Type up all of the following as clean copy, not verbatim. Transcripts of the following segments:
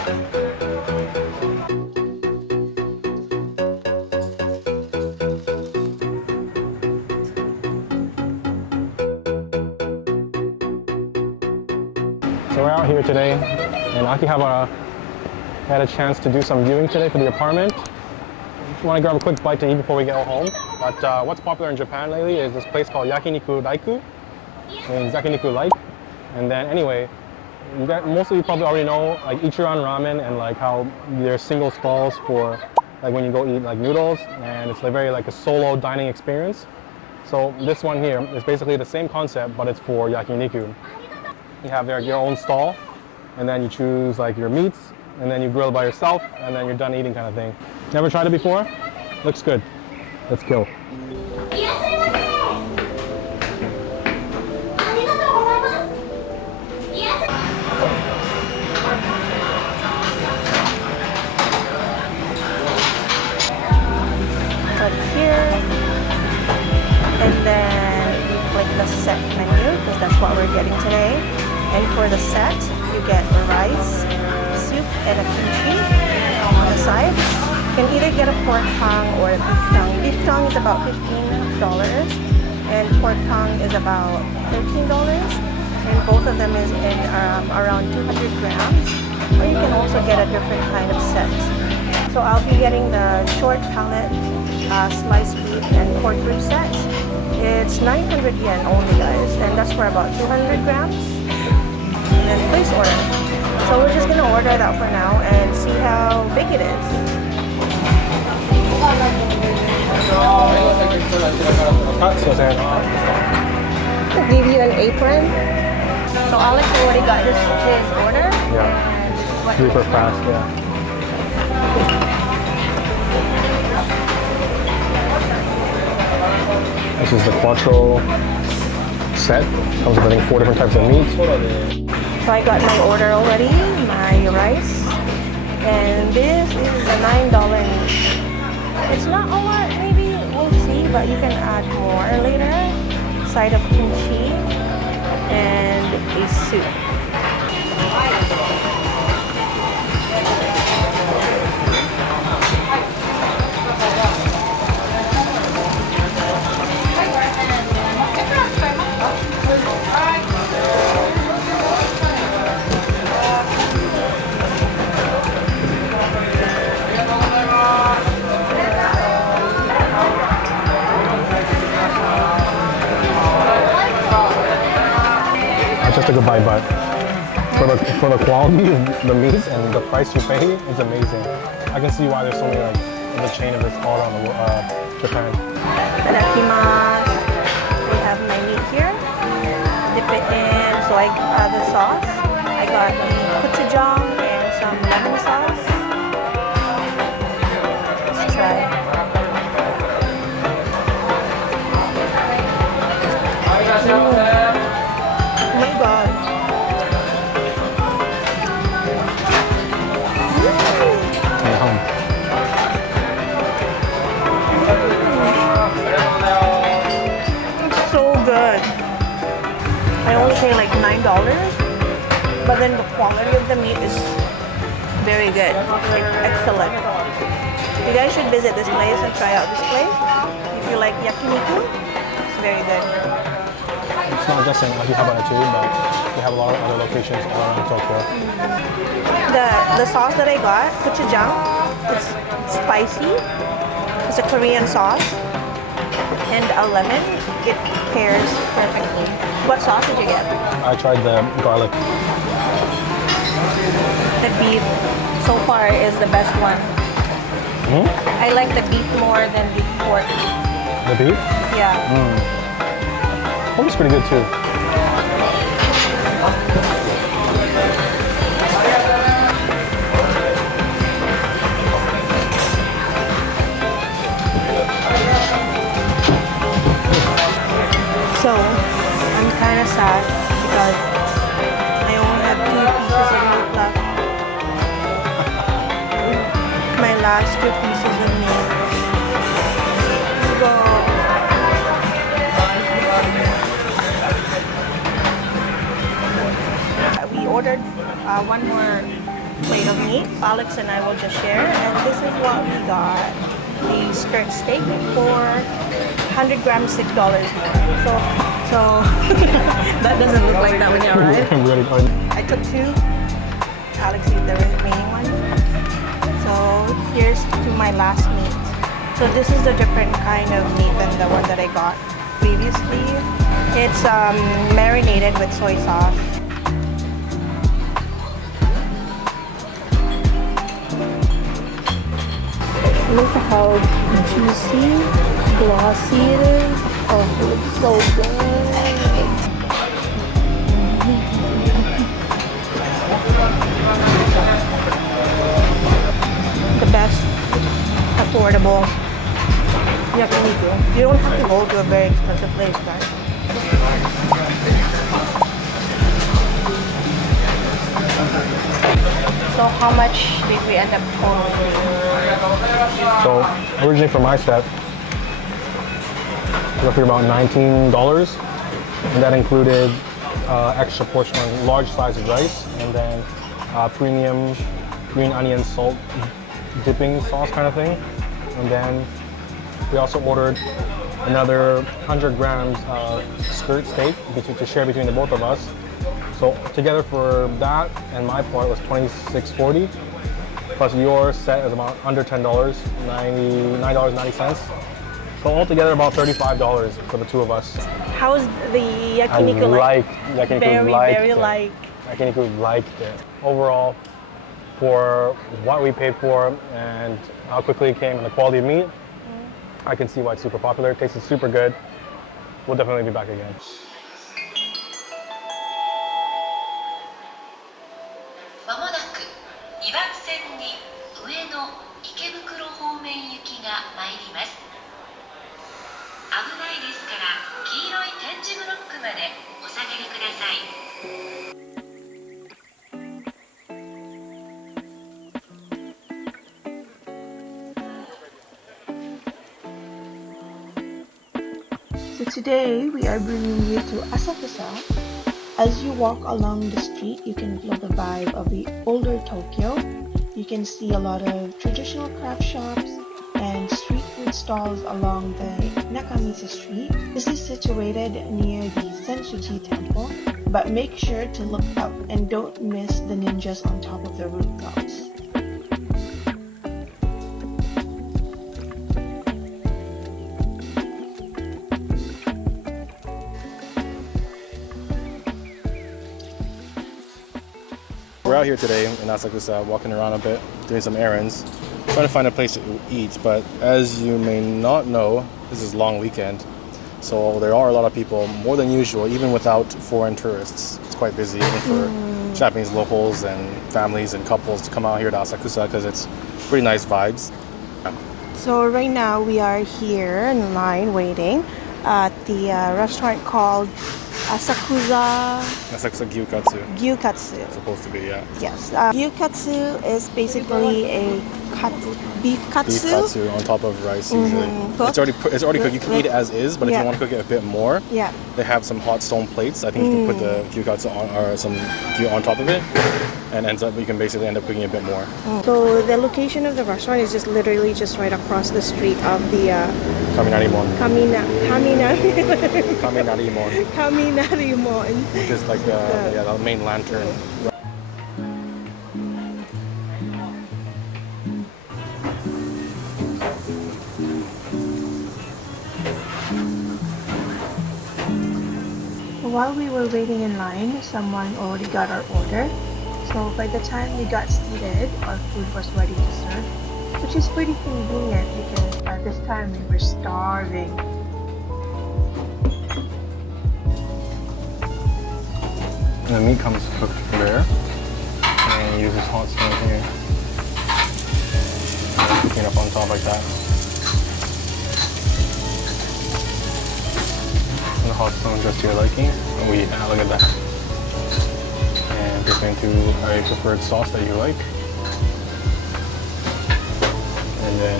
So we're out here today in Akihabara. Had a chance to do some viewing today for the apartment. Just want to grab a quick bite to eat before we go home. But what's popular in Japan lately is this place called Yakiniku means Yakiniku like. And then anyway, most of you probably already know like Ichiran ramen and like how there's single stalls for like when you go eat like noodles, and it's like very like a solo dining experience. So this one here is basically the same concept, but it's for yakiniku. You have your own stall, and then you choose like your meats, and then you grill by yourself, and then you're done eating kind of thing. Never tried it before? Looks good. Let's go. And then click the set menu because that's what we're getting today. And for the set, you get a rice, soup, and a kimchi on the side. You can either get a pork tongue or a beef tongue. Beef tongue is about $15 and pork tongue is about $13. And both of them is in around 200 grams. Or you can also get a different kind of set. So I'll be getting the short palate sliced beef and pork rib set. It's 900 yen only, guys, and that's for about 200 grams. And then place order. So we're just gonna order that for now and see how big it is. I'll give you an apron. So Alex already got his order. Yeah. Super fast, yeah. This is the quattro set. Comes with I think 4 different types of meat. So I got my order already, my rice, and this is a $9 meat. It's not a lot, maybe we'll see, but you can add more later. Side of kimchi and a soup. Just a good bite, but for the quality of the meat and the price you pay, it's amazing. I can see why there's so many like the chain of this all around Japan. Itadakimasu. We have my meat here. Dip it in. So I got the sauce. I got gochujang and some lemon sauce. Let's try. Oh my god. It's so good. I only pay like $9, but then the quality of the meat is very good. It's excellent. You guys should visit this place and try out this place. If you like yakiniku, it's very good. It's not just in Akihabara too, but they have a lot of other locations all around Tokyo. The sauce that I got, gochujang, it's spicy. It's a Korean sauce. And a lemon, it pairs perfectly. What sauce did you get? I tried the garlic. The beef so far is the best one. I like the beef more than the pork. The beef? Yeah. Pork is pretty good too. So, I'm kind of sad because I only have 2 pieces of meat left. My last 2 pieces of meat. Go. We ordered one more plate of meat. Alex and I will just share. And this is what we got. The skirt steak for 100 grams, $6 more. So that doesn't look like that when you arrive. I took 2. Alex ate the remaining one. So here's to my last meat. So this is a different kind of meat than the one that I got previously. It's marinated with soy sauce. Look at how juicy, glossy it is. Oh, it looks so good. The best affordable yakiniku. You don't have to go to a very expensive place, guys. So how much did we end up totaling? So originally for my set, roughly about $19, and that included extra portion of large size of rice, and then premium green onion salt dipping sauce kind of thing. And then we also ordered another 100 grams of skirt steak to share between the both of us. So together for that and my part was $26.40. Plus your set is about under $10, $9.90. So altogether about $35 for the 2 of us. How's the yakiniku like? Yakiniku liked it. Overall, for what we paid for and how quickly it came and the quality of meat, I can see why it's super popular. It tasted super good. We'll definitely be back again. まもなく2番線に上野池袋方面行きが参ります。危ないですから黄色い点字ブロックまでお下がりください。 So today we are bringing you to Asakusa. As you walk along the street, you can feel the vibe of the older Tokyo. You can see a lot of traditional craft shops and street food stalls along the Nakamisa Street. This is situated near the Sensuji Temple, but make sure to look up and don't miss the ninjas on top of the rooftops. We're out here today in Asakusa, walking around a bit, doing some errands, trying to find a place to eat. But as you may not know, this is long weekend, so there are a lot of people, more than usual, even without foreign tourists. It's quite busy even for Japanese locals and families and couples to come out here to Asakusa because it's pretty nice vibes. So right now we are here in line waiting at the restaurant called Asakusa Gyukatsu. Supposed to be, yeah. Yes. Gyukatsu is basically a beef katsu. Beef katsu on top of rice usually. It's already cooked. You can eat it as is, but if you want to cook it a bit more, they have some hot stone plates. I think you can put the gyukatsu on or some gyu on top of it, and you can basically end up cooking a bit more. So the location of the restaurant is just literally just right across the street of the Kaminarimon, which is like the main lantern. While we were waiting in line, someone already got our order. So by the time we got seated, our food was ready to serve, which is pretty convenient because at this time we were starving. And the meat comes cooked there, and you use this hot stone here, and cooking it up on top like that. And the hot stone just to your liking, and we eat that. Look at that. And dip into a preferred sauce that you like, and then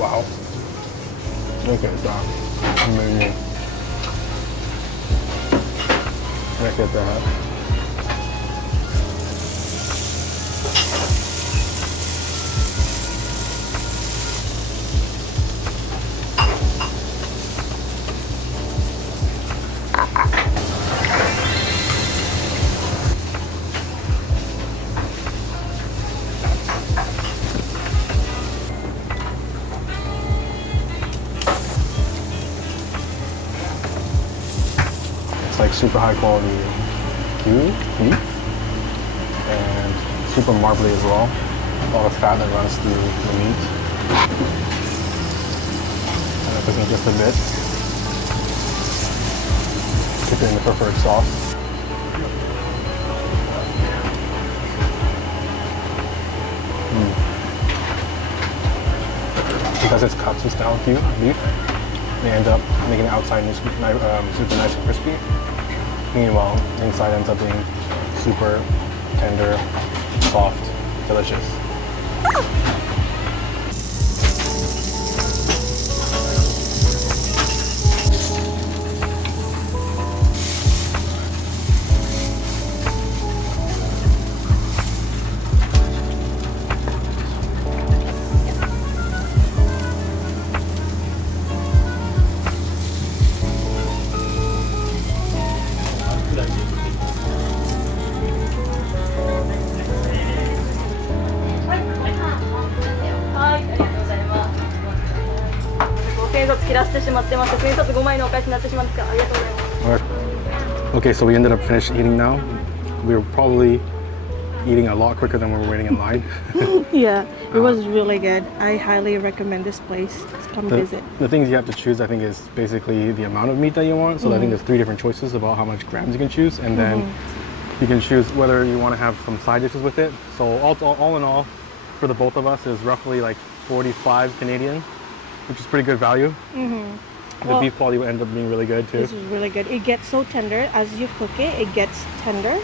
wow. Look at that. menu. Let's get that. It's like super high quality beef and super marbly as well. All the fat that runs through the meat. And if it's just a bit, dip it in the preferred sauce. Because it's katsu style beef, they end up making the outside super nice and crispy. Meanwhile, inside ends up being super tender, soft, delicious. Okay, so we ended up finished eating now. We were probably eating a lot quicker than we were waiting in line. Yeah, it was really good. I highly recommend this place. Come visit. The things you have to choose, I think, is basically the amount of meat that you want. So I think there's 3 different choices about how much grams you can choose, and then you can choose whether you want to have some side dishes with it. So all in all, for the both of us, is roughly like 45 Canadian, which is pretty good value. The beef quality will end up being really good too. This is really good. It gets so tender as you cook it. It gets tender,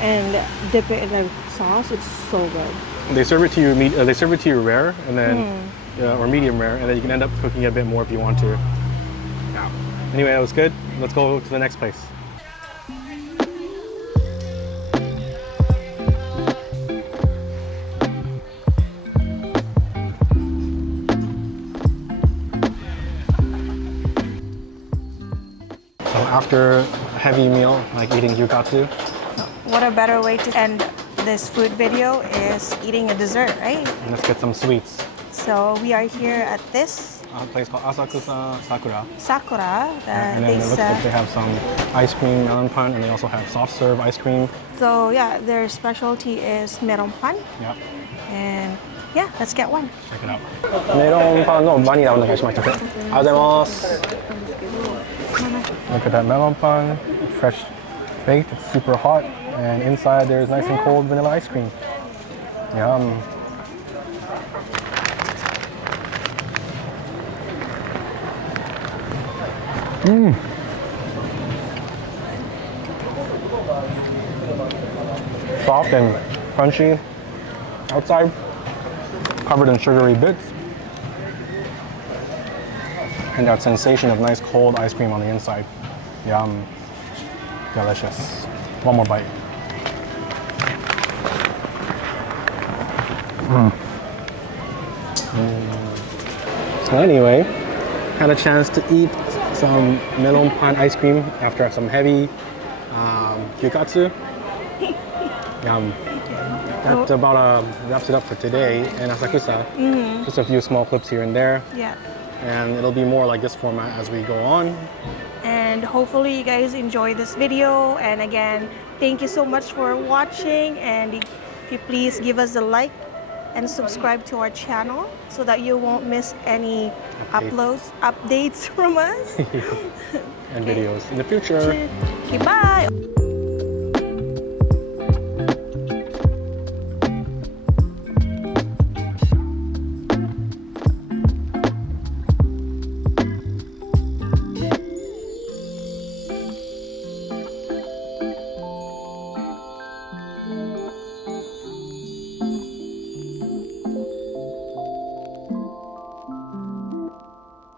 and dip it in the sauce. It's so good. They serve it to you they serve it to you rare, and then or medium rare, and then you can end up cooking it a bit more if you want to. Yeah. Anyway, that was good. Let's go to the next place. So after a heavy meal, like eating gyukatsu, What a better way to end this food video is eating a dessert, right? let's get some sweets. So we are here at this A place called Asakusa Sakura. And then it looks like they have some ice cream melon pan, and they also have soft serve ice cream. So yeah, their specialty is melon pan, Yeah, and yeah, let's get one. check it out. メロンパンのバニラお願いしました。ありがとうございます。Look at that melon pan, fresh baked, it's super hot, and inside there's nice and cold vanilla ice cream. Yum. Soft and crunchy outside, covered in sugary bits, and that sensation of nice cold ice cream on the inside. Yum. Delicious. One more bite. So anyway, had a chance to eat some melon pan ice cream after some heavy gyukatsu. Yum. That about wraps it up for today in Asakusa. Just a few small clips here and there. Yeah. And it'll be more like this format as we go on. And hopefully you guys enjoy this video. And again, thank you so much for watching. And if you please give us a like and subscribe to our channel so that you won't miss any updates from us. And videos in the future. Okay, bye.